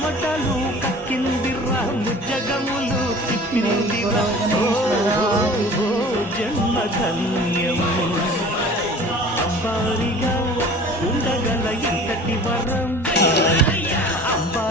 చెమటలు కక్కిందిరా ముజ్జగములు తిప్పిందిరా జన్మ ధన్యం అంబారిగా ఉండగల ఇంతటి వరం అంబా